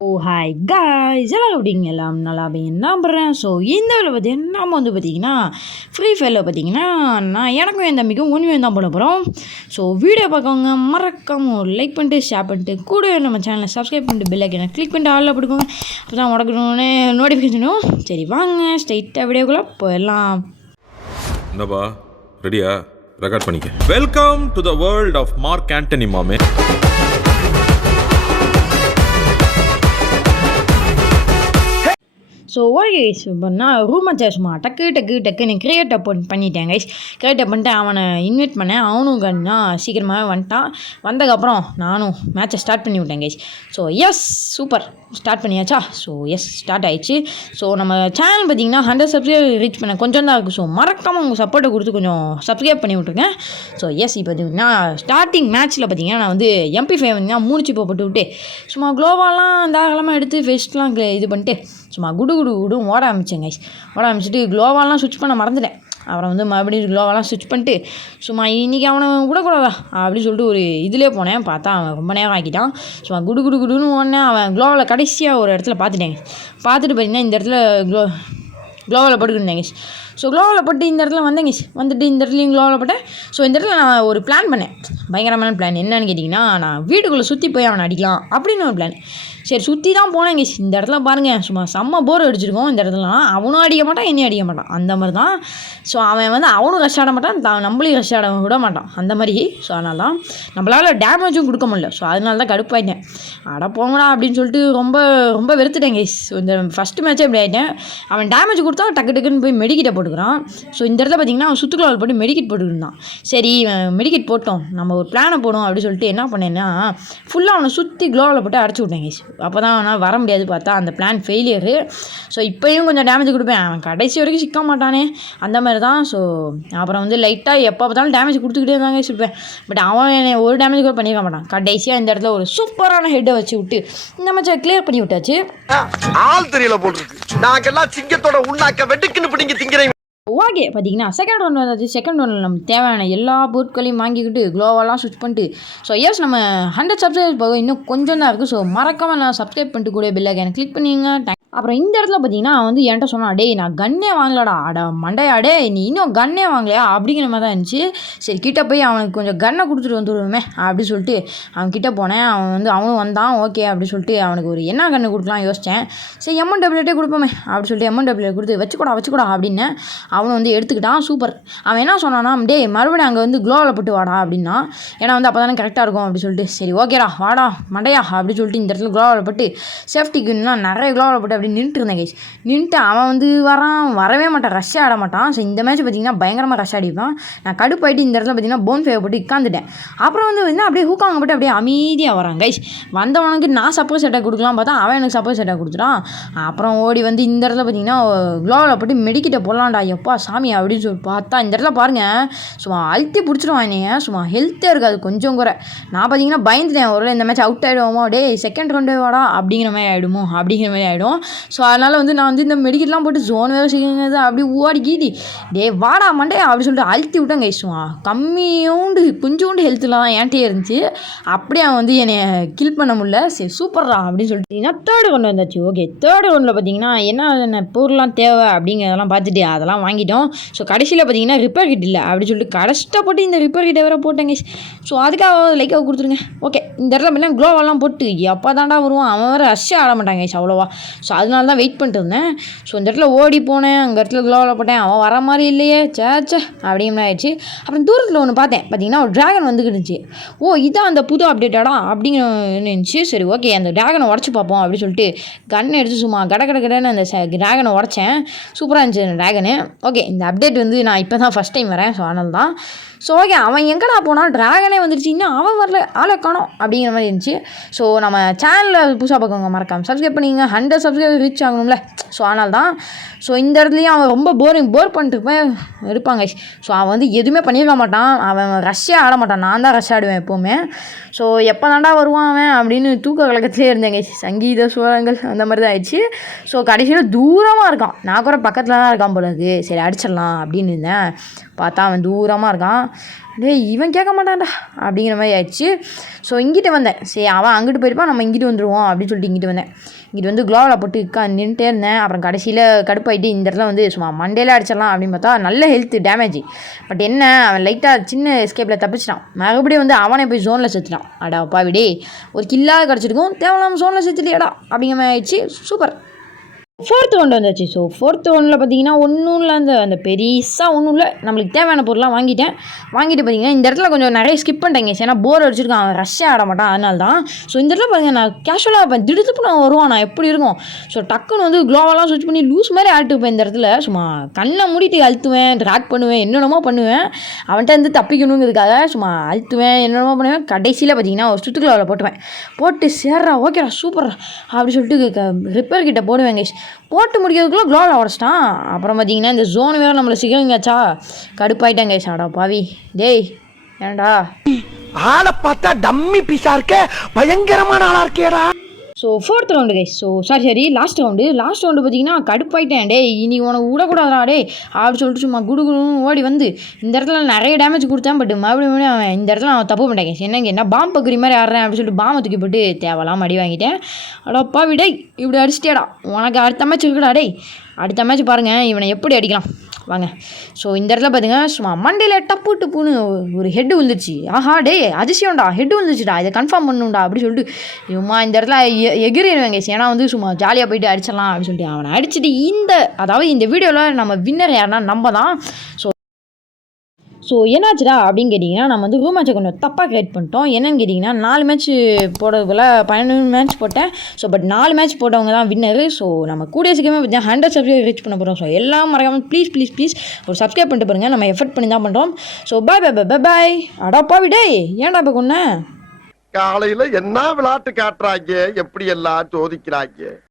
Hi guys எல்லாம் எப்படிங்க எல்லாம் நல்லா அப்படிங்க நம்புகிறேன். ஸோ இந்த வேலை பார்த்தீங்கன்னா நம்ம வந்து பார்த்திங்கன்னா ஃப்ரீ ஃபயரில் பார்த்தீங்கன்னா நான் எனக்கும் என் தம்பிக்கும் ஒன்று தான் போட போகிறோம். ஸோ வீடியோ பார்க்கவங்க மறக்காமல் ஒரு லைக் பண்ணிட்டு ஷேர் பண்ணிட்டு கூட நம்ம சேனலை சப்ஸ்கிரைப் பண்ணிட்டு பெல் ஐக்கனை கிளிக் பண்ணிட்டு ஆளில் போட்டுக்கோங்க. அப்போ தான் உடக்கணுன்னு நோட்டிஃபிகேஷனும். சரி வாங்க ஸ்ட்ரைட்டாக வீடியோக்குள்ளே போயிடலாம். என்னப்பா ரெடியா? ரெக்கார்ட் பண்ணிக்க. Welcome to the world of Mark Antony மாமே. ஸோ ஓகே கைஸ், இப்போ நான் ரூம் வச்சா சும்மா டக்குன்னு கிரியேட் பண்ணிட்டேன் கைஸ். கிரியேட் பண்ணிட்டு அவனை இன்வைட் பண்ணேன். அவனும் கண்ணா சீக்கிரமாகவே வந்துட்டான். வந்ததுக்கப்புறம் நானும் மேட்சை ஸ்டார்ட் பண்ணி விட்டேன் guys. So yes super start பண்ணியாச்சா? ஸோ எஸ் ஸ்டார்ட் ஆயிடுச்சு. ஸோ நம்ம சேனல் பார்த்தீங்கன்னா 100 சப்ஸ்கிரைப் ரீச் பண்ண கொஞ்சம் தான் இருக்குது. ஸோ மறக்காமல் உங்கள் சப்போர்ட்டை கொடுத்து கொஞ்சம் சப்ஸ்கிரைப் பண்ணி விட்ருங்க. ஸோ எஸ் இப்போ பார்த்தீங்கன்னா ஸ்டார்டிங் மேட்ச்சில் பார்த்தீங்கன்னா நான் வந்து MP5 வந்து 3 சிப்பை போட்டு விட்டு சும்மா க்ளோவாலாம் தாராளமாக எடுத்து ஃபெஸ்ட்லாம் இது பண்ணிட்டு சும்மா குடு ஓட ஆரம்பித்தேன் கைஸ். ஓட ஆரம்பிச்சிட்டு க்ளோவாலாம் சுவிட்ச் பண்ண மறந்துட்டேன். அப்புறம் வந்து மறுபடியும் க்ளோவெல்லாம் ஸ்விட்ச் பண்ணிட்டு சும்மா இன்றைக்கி அவனை விடக்கூடாதா அப்படின்னு சொல்லிட்டு ஒரு இதிலே போனேன். பார்த்தா அவன் ரொம்ப நேரம் ஆக்கிட்டான். சும்மா குடுன்னு ஓடினேன். அவன் க்ளோவில் கடைசியாக ஒரு இடத்துல பார்த்துட்டேன். பார்த்துட்டு பார்த்தீங்கன்னா இந்த இடத்துல க்ளோவில் போட்டுக்கிட்டேன் கைஸ். ஸோ க்ளோவில் போட்டு இந்த இடத்துல வந்தேங்க. வந்துட்டு இந்த இடத்துலையும் க்ளோவில் போட்டேன். ஸோ இந்த இடத்துல நான் ஒரு பிளான் பண்ணேன், பயங்கரமான பிளான். என்னன்னு கேட்டிங்கன்னா, நான் வீட்டுக்குள்ளே சுற்றி போய் அவனை அடிக்கலாம் அப்படின்னு ஒரு பிளான். சரி சுற்றி தான் போனேங்க. இந்த இடத்துல பாருங்கள் சும்மா செம்ம போர் அடிச்சிருக்கோம். இந்த இடத்துலலாம் அவனும் அடிக்க மாட்டான், என்னையும் அடிக்க மாட்டான், அந்த மாதிரி தான். ஸோ அவன் வந்து அவனும் ரஷ் ஆட மாட்டான், நம்மளையும் ரஷ் ஆட விட மாட்டான், அந்த மாதிரி. ஸோ அதனால தான் நம்மளால் டேமேஜும் கொடுக்க முடியல. ஸோ அதனால தான் கடுப்பாயிட்டேன். அட போங்கடா அப்படின்னு சொல்லிட்டு ரொம்ப வெறுத்துட்டேன் கைஸ். இந்த ஃபஸ்ட்டு மேட்ச்சே இப்படி ஆகிட்டேன். அவன் டேமேஜ் கொடுத்தா டக்குன்னு போய் மெடிக்கிட்ட போட்டுக்கிறான். ஸோ இந்த இடத்துல பார்த்தீங்கன்னா அவன் சுற்றுலாவில் போட்டு மெடிக்கிட் போட்டுக்கிட்டான். சரி மெடிக்கிட் போட்டோம், நம்ம ஒரு பிளானை போடும் அப்படின்னு சொல்லிட்டு என்ன பண்ணேன்னா ஃபுல்லாக அவனை சுற்றி க்ளோவில் போட்டு அடைச்சி விட்டேன் கைஸ். அப்போ தான் அவனால் வர முடியாது. பார்த்தா அந்த பிளான் ஃபெயிலியரு. ஸோ இப்போயும் கொஞ்சம் டேமேஜ் கொடுப்பேன், அவன் கடைசி வரைக்கும் சிக்க மாட்டானே, அந்த மாதிரி தான். ஸோ அப்புறம் வந்து லைட்டாக எப்போ பார்த்தாலும் டேமேஜ் கொடுத்துக்கிட்டே தாங்க இருப்பேன். பட் அவன் என்னை ஒரு டேமேஜ் கூட பண்ணிக்க மாட்டான். கடைசியாக இந்த இடத்துல ஒரு சூப்பரான ஹெட்டை வச்சு விட்டு இந்த மேட்சை கிளியர் பண்ணி விட்டாச்சு. ஆள் தெரியல போட்டுருக்கு. நாங்கெல்லாம் சிங்கத்தோட உண்ணாக்க வெட்டுக்குன்னு பிடிங்க திங்கிறேன். ஓகே பார்த்தீங்கன்னா செகண்ட் ரவுண்ட் வந்தாச்சு. செகண்ட் ரவுண்டில் நம்ம தேவையான எல்லா பொருட்களையும் வாங்கிக்கிட்டு க்ளோவெல்லாம் ஸ்விட்ச் பண்ணிட்டு ஸோ எஸ் நம்ம 100 சப்ஸ்கிரைப் போக இன்னும் கொஞ்சம் தான் இருக்குது. ஸோ மறக்காமல் நான் சப்ஸ்கிரைப் பண்ணிட்டு கூட பெல் ஐக்கானை கிளிக் பண்ணிங்க. அப்புறம் இந்த இடத்துல பார்த்தீங்கன்னா வந்து என்கிட்ட சொன்னான், டேய் நான் கன்னே வாங்கலடா, அட மண்டையா டே நீ இன்னும் கன்னே வாங்கலையா அப்படிங்கிற மாதிரி தான் இருந்துச்சு. சரி கிட்டே போய் அவனுக்கு கொஞ்சம் கன்னை கொடுத்துட்டு வந்துடுவோமே அப்படின்னு சொல்லிட்டு அவன் கிட்டே போனேன். அவனும் வந்தான். ஓகே அப்படின்னு சொல்லிட்டு அவனுக்கு ஒரு என்ன கன்று கொடுக்கலாம் யோசித்தேன். சரி MNW கொடுப்போமே அப்படின்னு சொல்லிட்டு MNW கொடுத்து வச்சுக்கூடா அப்படின்னு அவனும் வந்து எடுத்துக்கிட்டான். சூப்பர். அவன் என்ன சொன்னான்னா, டே மறுபடியும் அங்கே வந்து க்ளோவில் போட்டு வாடா அப்படின்னா, ஏன்னா வந்து அப்போ தானே கரெக்டாக இருக்கும் அப்படின்னு சொல்லிட்டு சரி ஓகேடா வாடா மண்டையா அப்படின்னு சொல்லிட்டு இந்த இடத்துல க்ளோவில் போட்டு சேஃப்டிக்கு இன்னும் நிறைய க்ளோவில் போட்டு நின்றுட்டு இருந்தேன் கைஸ். நின்றுட்டு அவன் வந்து வரவே மாட்டான், ரஷ் ஆட மாட்டான். ஸோ இந்த மேட்ச் பார்த்தீங்கன்னா பயங்கரமாக ரஷ் ஆடிப்பான். நான் கடுப்பாயிட்டு இந்த இடத்துல பார்த்தீங்கன்னா போன் ஃபேவை போட்டு உட்காந்துட்டேன். அப்புறம் வந்து அப்படியே ஹூக்காங்க போட்டு அப்படியே அமைதியாக வரான் கைஸ். வந்தவனுக்கு நான் சப்போஸ் செட்டாக கொடுக்கலாம் பார்த்தா அவன் எனக்கு சப்போஸ் செட்டாக கொடுத்துட்டான். அப்புறம் ஓடி வந்து இந்த இடத்துல பார்த்தீங்கன்னா க்ளோவில் போட்டு மெடிக்கிட்ட போடலாம்டா எப்பா சாமி அப்படின்னு சொல்லி பார்த்தா இந்த இடத்துல பாருங்கள் சும்மா அழுத்தி பிடிச்சிடுவான் என்னைய. சும்மா ஹெல்த்தே இருக்காது கொஞ்சம் கூட. நான் பார்த்தீங்கன்னா பயந்துட்டேன், ஒரு இந்த மேட்ச் அவுட் ஆகிடுவோமோ, டே செகண்ட் ரவுண்டே வாடா அப்படிங்கிற மாதிரி ஆகிடும். ஸோ அதனால் வந்து நான் வந்து இந்த மெடிக்கெட்லாம் போட்டு ஜோன் வேறு செய்யுங்கிறது அப்படி ஓடி கீதி டே வாடா மண்டே அப்படி சொல்லிட்டு அழுத்தி விட்டேன் கைசுவான். கொஞ்சோண்டு ஹெல்த்தில் தான் என்கிட்டே இருந்துச்சு. அப்படியே அவன் வந்து என்னை கில் பண்ண முடியல. சரி சூப்பர்ரா அப்படின்னு சொல்லிட்டு தேர்டு ரவுண்ட் வந்தாச்சு. ஓகே தேர்டு ரவுண்டில் பார்த்தீங்கன்னா என்ன பொருள்லாம் தேவை அப்படிங்கிறதெல்லாம் பார்த்துட்டு அதெல்லாம் வாங்கிட்டோம். ஸோ கடைசியில் பார்த்தீங்கன்னா ரிப்பேர் கிட் இல்லை அப்படின்னு சொல்லிட்டு கஷ்டப்பட்டு இந்த ரிப்பேர் கிட்டை வேறு போட்டேங்க. ஸோ அதுக்காக லைக்காக கொடுத்துருங்க. ஓகே இந்த இடத்துல பார்த்தீங்கன்னா க்ளோவெல்லாம் போட்டு எப்போ தாண்டா வருவான், அவன் வேறு ரஷ்ஷே ஆட மாட்டாங்க அவ்வளோவா. ஸோ அதனால தான் வெயிட் பண்ணிட்டு இருந்தேன். ஸோ இந்த இடத்துல ஓடி போனேன், அங்கே இடத்துல க்ளோவில் போட்டேன், அவன் வர மாதிரி இல்லையே சேச்சே அப்படிங்கிற ஆயிடுச்சு. அப்புறம் தூரத்தில் ஒன்று பார்த்தேன், பார்த்தீங்கன்னா ஒரு ட்ராகன் வந்துக்கிட்டு இருந்துச்சு. ஓ இதான் அந்த புது அப்டேட்டாடா அப்படிங்கிற இருந்துச்சு. சரி ஓகே அந்த ட்ராகனை உடச்சி பார்ப்போம் அப்படின்னு சொல்லிட்டு கண்ணை எடுத்து சும்மா கடன்னு அந்த ட்ராகனை உடச்சேன். சூப்பராக இருந்துச்சு அந்த ட்ராகனு. ஓகே இந்த அப்டேட் வந்து நான் இப்போ தான் ஃபஸ்ட் டைம் வரேன். ஸோ அதனால தான். ஸோ ஓகே அவன் எங்கடா போனால் ட்ராகனே வந்துருச்சிங்கன்னா அவன் வரல ஆளை காணோம் அப்படிங்கிற மாதிரி இருந்துச்சு. ஸோ நம்ம சேனலில் புதுசாக பார்க்கவங்க மறக்காமல் சப்ஸ்கிரைப் பண்ணிங்க. 100 சப்ஸ்கிரைப் ரீச் ஆகணும்ல. ஸோ அதனால தான். ஸோ இந்த இடத்துலையும் அவன் ரொம்ப போர் பண்ணிட்டு இருப்பாங்க. ஸோ அவன் வந்து எதுவுமே பண்ணியிருக்க மாட்டான், அவன் ரஷ்ஷே ஆட மாட்டான், நான் தான் ரஷ் ஆடுவேன் எப்போவுமே. ஸோ எப்போ தாண்டா வருவான் அவன் அப்படின்னு தூக்க கலக்கத்திலே இருந்தேங்க. சங்கீத சுவரங்கள் அந்த மாதிரி தான் ஆயிடுச்சு. ஸோ கடைசியில் தூரமாக இருக்கான், நான் கூட பக்கத்தில் தான் இருக்கான் போல இருக்கு. சரி அடிச்சிடலாம் அப்படின்னு இருந்தேன். பார்த்தா அவன் தூரமாக இருக்கான். டேய் இவன் கேட்க மாட்டான்டா அப்படிங்கிற மாதிரி ஆயிடுச்சு. ஸோ இங்கிட்ட வந்தேன். சரி அவன் அங்கிட்டு போயிருப்பான், நம்ம இங்கிட்டு வந்துடுவோம் அப்படின்னு சொல்லிட்டு இங்கிட்டு வந்தேன். இங்கிட்டு வந்து க்ளோவில் போட்டு நின்றுட்டே இருந்தேன். அப்புறம் கடைசியில் கடுப்பாயிட்டு இந்த இடத்துல வந்து சும்மா மண்டேல அடிச்சிடலாம் அப்படின்னு பார்த்தா நல்ல ஹெல்த் டேமேஜ். பட் என்ன அவன் லைட்டாக சின்ன எஸ்கேப்பில் தப்பிச்சிட்டான். மறுபடியும் வந்து அவனை போய் ஜோனில் செத்துட்டான். அடா பாவிடே, ஒரு கில்லாக கிடச்சிருக்கும், தேவையில்லாமல் ஜோனில் செத்துட்டியாடா அப்படிங்கிற மாதிரி ஆயிடுச்சு. சூப்பர். 4th ரவுண்ட் வந்தாச்சு. ஸோ 4th ரவுண்டில் பார்த்தீங்கன்னா ஒன்றும் இல்லை, அந்த பெருசாக ஒன்றும் இல்லை, நம்மளுக்கு தேவையான பொருளாக வாங்கிட்டு பார்த்தீங்கன்னா இந்த இடத்துல கொஞ்சம் நிறைய ஸ்கிப் பண்ணிட்டேங்க. ஏன்னா போர் அடிச்சிருக்கான், அவன் ரஷ்ஷாக ஆட மாட்டான், அதனால தான். ஸோ இந்த இடத்துல பார்த்தீங்கன்னா நான் கேஷுவலாக இருப்பேன், திடுத்துப்பு நான் வருவான், நான் எப்படி இருக்கும். ஸோ டக்குன்னு வந்து க்ளோவெல்லாம் ஸ்விட்ச் பண்ணி லூஸ் மாதிரி ஆட்டுப்பேன். இந்த இடத்துல சும்மா கண்ணை மூடிட்டு அழுத்துவேன், ட்ராக் பண்ணுவேன், என்னென்னமோ பண்ணுவேன். அவன்கிட்ட வந்து தப்பிக்கணுங்கிறதுக்காக சும்மா அழுத்துவேன், என்னென்னமோ பண்ணுவேன். கடைசியில் பார்த்தீங்கன்னா ஒரு சுற்றுக்களவில் போட்டு சேர்றா ஓகேடா சூப்பர் அப்படி சொல்லிட்டு ரிப்பேர் கிட்ட போடுவேன் கைஸ். போட்டு முடிக்கிறதுக்குள்ள க்ளோவில் உடச்சிட்டான். அப்புறம் பார்த்தீங்கன்னா இந்த ஜோன் வேறு நம்மளை சிக்கலிங்காச்சா, கடுப்பாயிட்டாங்க கைஸ். ஆடா பாவி டேய் ஏன்டா ஆளை பார்த்தா டம்மி பீஸா இருக்க, பயங்கரமான ஆளா இருக்கேடா. So 4th round guys. So sorry last round பார்த்தீங்கன்னா கடுப்பாயிட்டேன். டே இனி உனக்கு விடக்கூடாதா டே அப்படி சொல்லிட்டு சும்மா குடுன்னு ஓடி வந்து இந்த இடத்துல நிறைய டேமேஜ் கொடுத்தேன். பட் மறுபடியும் அவன் இந்த இடத்துல அவன் தப்பு பண்ணிட்டேன். என்னங்க என்ன பாம்பு பக்குறி மாதிரி ஆடுறேன் அப்படின்னு சொல்லிட்டு பாம்பை தூக்கி போட்டு தேவலாம் அடி வாங்கிட்டேன். அடப்பா விடை இப்படி அடிச்சிட்டேடா, உனக்கு அடுத்த மேட்ச் இருக்குடா டே. அடுத்த மேட்ச் பாருங்கள் இவனை எப்படி அடிக்கலாம் வாங்க. ஸோ இந்த இடத்துல பார்த்துங்க சும்மா மண்டையில் டப்பு டப்புன்னு ஒரு ஹெட்டு விழுந்துச்சு. ஆஹா டே அதிசயம்டா, ஹெட்டு விழுந்துச்சுடா, இதை கன்ஃபார்ம் பண்ணுண்டா அப்படி சொல்லிட்டு இவமா இந்த இடத்துல எகிரிடுவாங்க. ஏன்னா வந்து சும்மா ஜாலியாக போயிட்டு அடிச்சிடலாம் அப்படின்னு சொல்லிட்டு அவனை அடிச்சுட்டு இந்த வீடியோவில் நம்ம வின்னர் யாருன்னா நம்ம தான். ஸோ என்னாச்சுடா அப்படின்னு கேட்டிங்கன்னா நம்ம வந்து ரூம் மேட்சை கொஞ்சம் தப்பாக கிரியேட் பண்ணிட்டோம். என்னென்னு கேட்டிங்கன்னா 4 மேட்ச் போடுறதுக்குள்ள 12 மேட்ச் போட்டேன். ஸோ பட் 4 மேட்ச் போட்டவங்க தான் வின்னரு. ஸோ நம்ம கூடிய சீக்கிரமே பார்த்தீங்கன்னா 100 சப்ஸ்கிரைப் ரீச் பண்ண போகிறோம். ஸோ எல்லாம் மறக்காமல் ப்ளீஸ் ஒரு சப்ஸ்கிரைப் பண்ணிட்டு பாருங்கள், நம்ம எஃபர்ட் பண்ணி தான் பண்ணுறோம். So bye. அடாப்பா விடே ஏன்டா இப்போ கொன்ன காலையில என்ன விளையாட்டு காட்டுறாங்க, எப்படி எல்லாம் சோதிக்கிறாங்க.